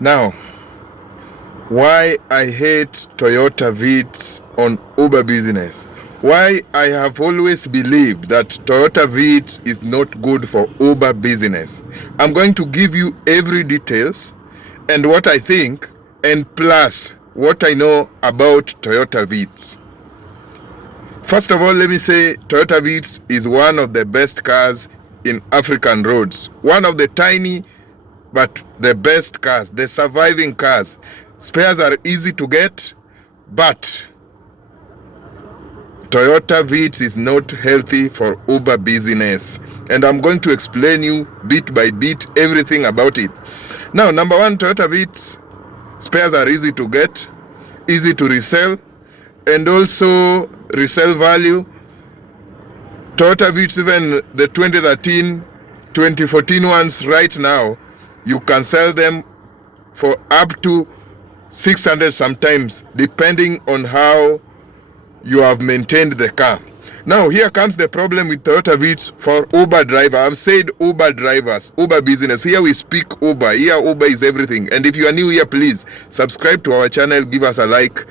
Now, why I hate Toyota Vitz on Uber business. Why I have always believed that Toyota Vitz is not good for Uber business. I'm going to give you every details and what I think, and plus what I know about Toyota Vitz. First of all, let me say Toyota Vitz is one of the best cars in African roads. One of the tiny but the best cars, the surviving cars. Spares are easy to get, but Toyota Vitz is not healthy for Uber business. And I'm going to explain you bit by bit everything about it. Now, number one, Toyota Vitz spares are easy to get, easy to resell, and also resale value. Toyota Vitz, even the 2013, 2014 ones right now, you can sell them for up to 600 sometimes, depending on how you have maintained the car. Now, here comes the problem with Toyota Vitz for Uber driver. I've said Uber drivers, Uber business. Here we speak Uber. Here Uber is everything. And if you are new here, please subscribe to our channel, give us a like,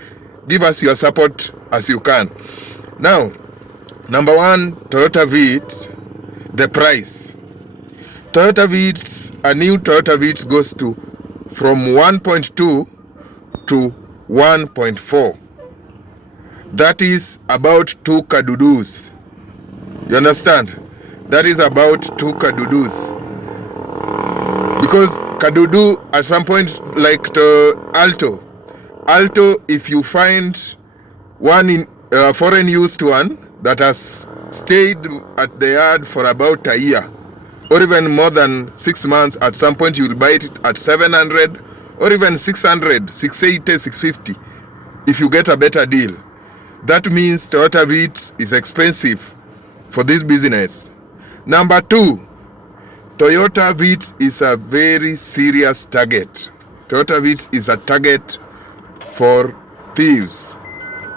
give us your support as you can. Now, number one, Toyota Vitz, the price. Toyota Vitz, a new Toyota Vitz goes to from 1.2 to 1.4. That is about 2 kadudus. You understand? That is about 2 kadudus. Because kadudu at some point, like the Alto, if you find one in foreign used one that has stayed at the yard for about a year or even more than 6 months, at some point you will buy it at 700 or even 600, 680, 650 if you get a better deal. That means Toyota Vitz is expensive for this business. Number two, Toyota Vitz is a very serious target. Toyota Vitz is a target for thieves.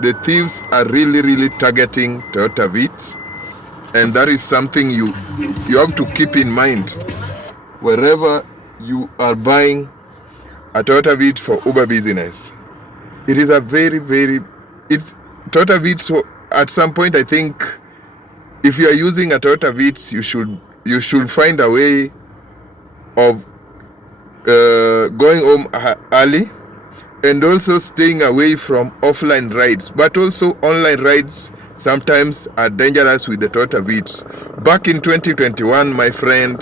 The thieves are really targeting Toyota Vitz, and that is something you have to keep in mind wherever you are buying a Toyota Vitz for Uber business. It is a it's Toyota Vitz. At some point, I think if you are using a Toyota Vitz, you should find a way of going home early, and also staying away from offline rides. But also online rides sometimes are dangerous with the Toyota Vitz. Back in 2021, my friend,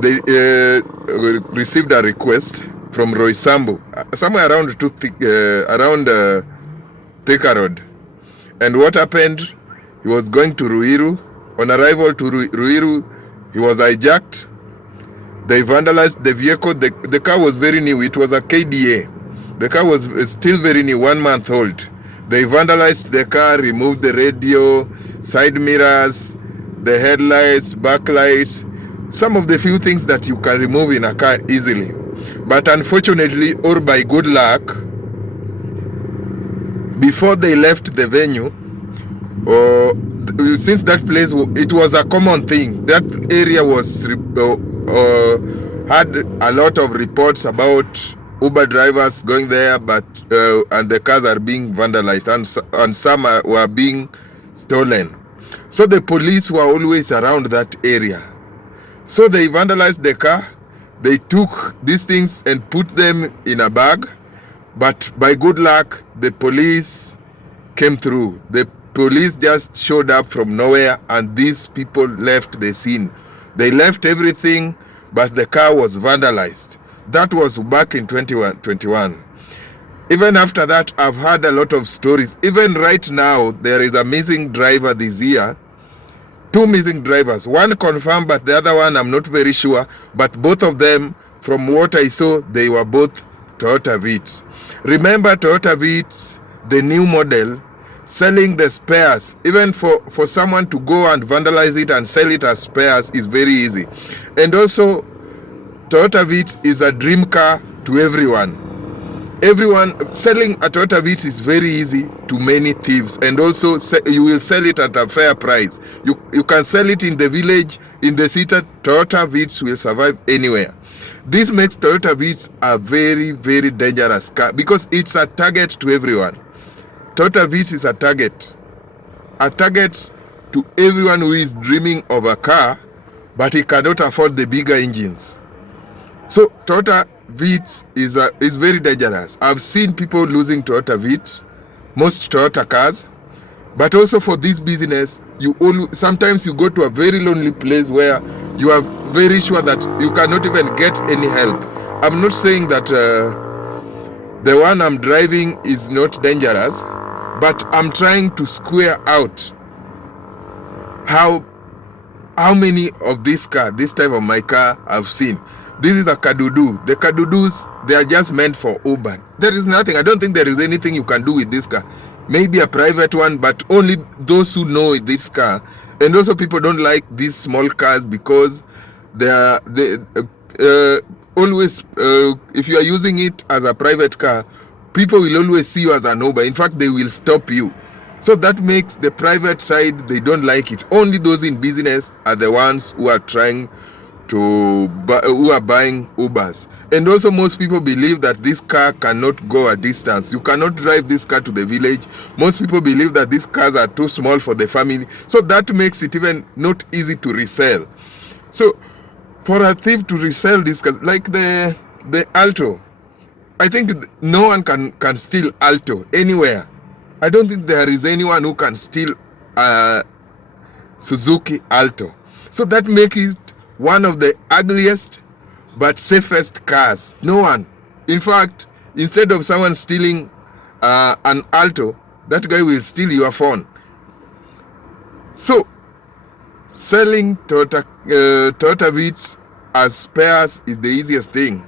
they received a request from Roy Sambu, somewhere around Thika Road. And what happened? He was going to Ruiru. On arrival to Ruiru, he was hijacked. They vandalized the vehicle. The car was very new. It was a KDA. The car was still very new, 1 month old. They vandalized the car, removed the radio, side mirrors, the headlights, backlights, some of the few things that you can remove in a car easily. But unfortunately, or by good luck, before they left the venue, since that place, it was a common thing. That area was had a lot of reports about Uber drivers going there, but and the cars are being vandalized, and some were being stolen. So the police were always around that area. So they vandalized the car. They took these things and put them in a bag. But by good luck, the police came through. The police just showed up from nowhere, and these people left the scene. They left everything, but the car was vandalized. That was back in 2021. Even after that, I've heard a lot of stories. Even right now, there is a missing driver this year. 2 missing drivers. One confirmed, but the other one I'm not very sure. But both of them, from what I saw, they were both Toyota Vitz. Remember Toyota Vitz, the new model, selling the spares, even for someone to go and vandalize it and sell it as spares is very easy. And also, Toyota Vitz is a dream car to everyone. Selling a Toyota Vitz is very easy to many thieves, and also you will sell it at a fair price. You can sell it in the village, in the city. Toyota Vitz will survive anywhere. This makes Toyota Vitz a very, very dangerous car because it's a target to everyone. Toyota Vitz is a target to everyone who is dreaming of a car, but he cannot afford the bigger engines. So Toyota Vitz is very dangerous. I've seen people losing Toyota Vitz, most Toyota cars, but also for this business, sometimes you go to a very lonely place where you are very sure that you cannot even get any help. I'm not saying that the one I'm driving is not dangerous, but I'm trying to square out how many of this type of my car I've seen. This is a Kadudu. The Kadudus, they are just meant for urban. There is nothing. I don't think there is anything you can do with this car. Maybe a private one, but only those who know this car. And also people don't like these small cars because they always, if you are using it as a private car, people will always see you as an Uber. In fact, they will stop you. So that makes the private side, they don't like it. Only those in business are the ones who are trying to who are buying Ubers. And also most people believe that this car cannot go a distance. You cannot drive this car to the village. Most people believe that these cars are too small for the family. So that makes it even not easy to resell. So for a thief to resell this car, like the Alto, I think no one can steal Alto anywhere. I don't think there is anyone who can steal Suzuki Alto. So that makes it one of the ugliest but safest cars. No one. In fact, instead of someone stealing an Alto, that guy will steal your phone. So selling Toyota Vitz as spares is the easiest thing.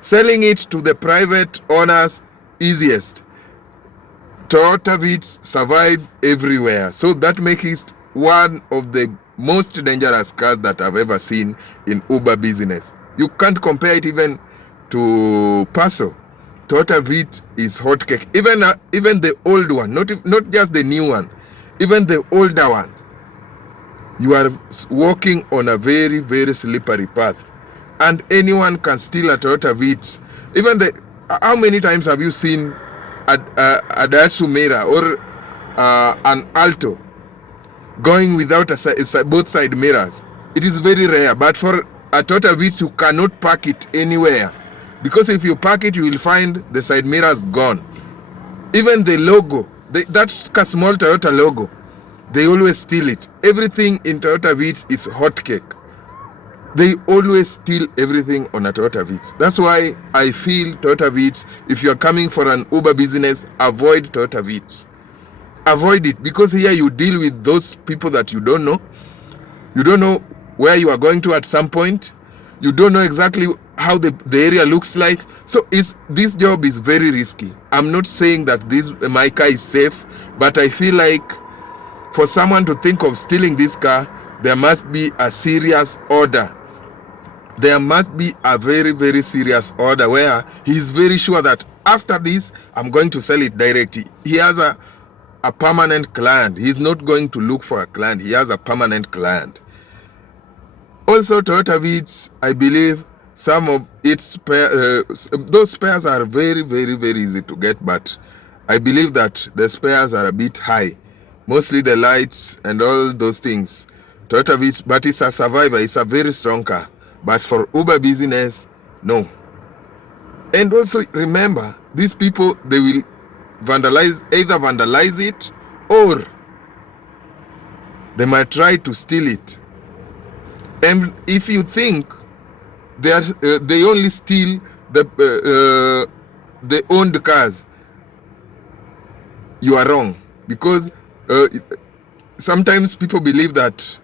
Selling it to the private owners, easiest. Toyota Vitz survive everywhere. So that makes it one of the most dangerous cars that I've ever seen in Uber business. You can't compare it even to Paso. Toyota Vitz is hot cake. Even the old one, not just the new one, even the older one. You are walking on a very, very slippery path. And anyone can steal a Toyota Vitz. How many times have you seen a Daihatsu Mera or an Alto going without both side mirrors? It is very rare. But for a Toyota Vitz, you cannot park it anywhere, because if you park it, you will find the side mirrors gone. Even the logo, that's a small Toyota logo, they always steal it. Everything in Toyota Vitz is hot cake. They always steal everything on a Toyota Vitz. That's why I feel Toyota Vitz, if you're coming for an Uber business, avoid Toyota Vitz. Avoid it, because here you deal with those people that you don't know. You don't know where you are going to at some point. You don't know exactly how the area looks like. So this job is very risky. I'm not saying that my car is safe, but I feel like for someone to think of stealing this car, there must be a serious order. There must be a very, very serious order where he is very sure that after this, I'm going to sell it directly. He has a permanent client. He's not going to look for a client. He has a permanent client. Also, Toyota Vitz, I believe some of its those spares are very, very, very easy to get, but I believe that the spares are a bit high. Mostly the lights and all those things. Toyota Vitz, but it's a survivor. It's a very strong car. But for Uber business, no. And also remember, these people, they will either vandalize it, or they might try to steal it. And if you think they only steal the owned cars, you are wrong. Because sometimes people believe that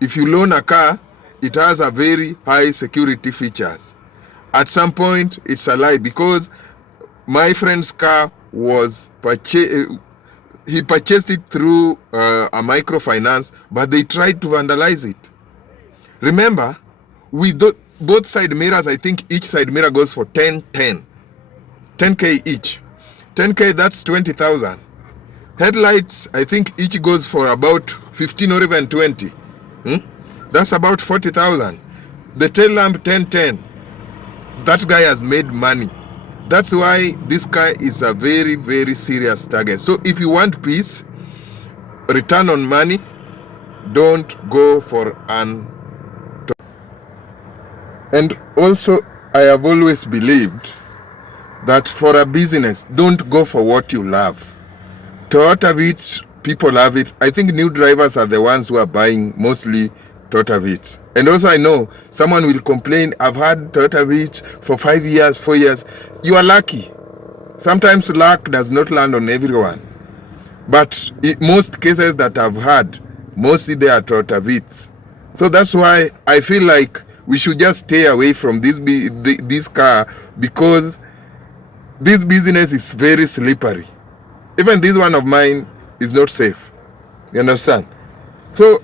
if you loan a car, it has a very high security features. At some point, it's a lie, because my friend's car was he purchased it through a microfinance, but they tried to vandalize it. Remember, with both side mirrors, I think each side mirror goes for 10K each. 10K, that's 20,000. Headlights, I think each goes for about 15 or even 20. That's about 40,000. The tail lamp, 10. that guy has made money. That's why this guy is a very, very serious target. So if you want peace, return on money, don't go for an... And also, I have always believed that for a business, don't go for what you love. Toyota Vitz, people love it. I think new drivers are the ones who are buying mostly Toyota Vitz. And also I know someone will complain, I've had Toyota Vitz for 5 years, 4 years. You are lucky. Sometimes luck does not land on everyone. But in most cases that I've had, mostly they are Toyota Vitz. So that's why I feel like we should just stay away from this car, because this business is very slippery. Even this one of mine is not safe. You understand? So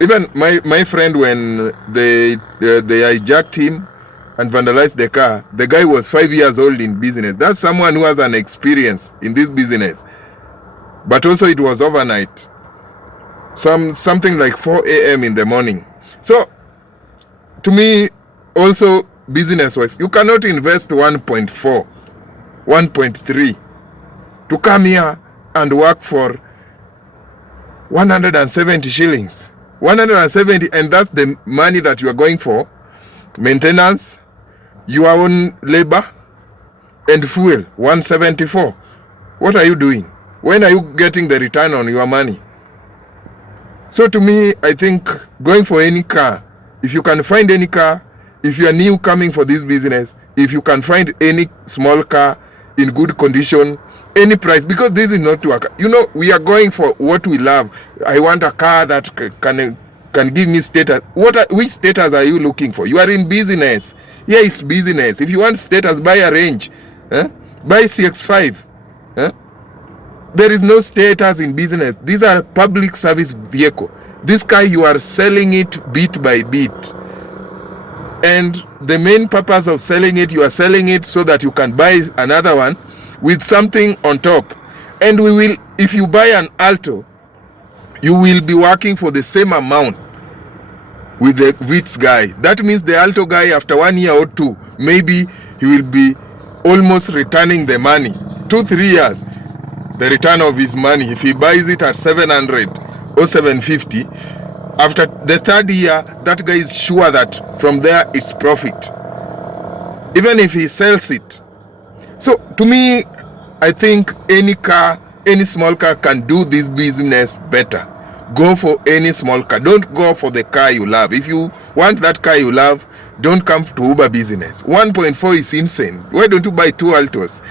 even my friend, when they hijacked him and vandalized the car, the guy was 5 years old in business. That's someone who has an experience in this business. But also it was overnight. Something like 4 a.m. in the morning. So to me, also business-wise, you cannot invest 1.4, 1.3 to come here and work for 170 shillings. 170, and that's the money that you are going for maintenance, your own labor, and fuel. 174. What are you doing? When are you getting the return on your money? So to me, I think going for any car, if you can find any car, if you are new coming for this business, if you can find any small car in good condition, any price, because this is not to a car. You know, we are going for what we love. I want a car that can give me status. Which status are you looking for? You are in business. Here is business. If you want status, buy a Range. Buy CX5. There is no status in business. These are public service vehicle. This car, you are selling it bit by bit. And the main purpose of selling it, you are selling it so that you can buy another one with something on top. And we will, if you buy an Alto, you will be working for the same amount with the Vitz guy. That means the Alto guy, after 1 year or two, maybe he will be almost returning the money. 2-3 years, the return of his money. If he buys it at 700 or 750, after the 3rd year, that guy is sure that from there it's profit, even if he sells it. So to me, I think any car, any small car can do this business better. Go for any small car. Don't go for the car you love. If you want that car you love, don't come to Uber business. 1.4 is insane. Why don't you buy 2 Altos?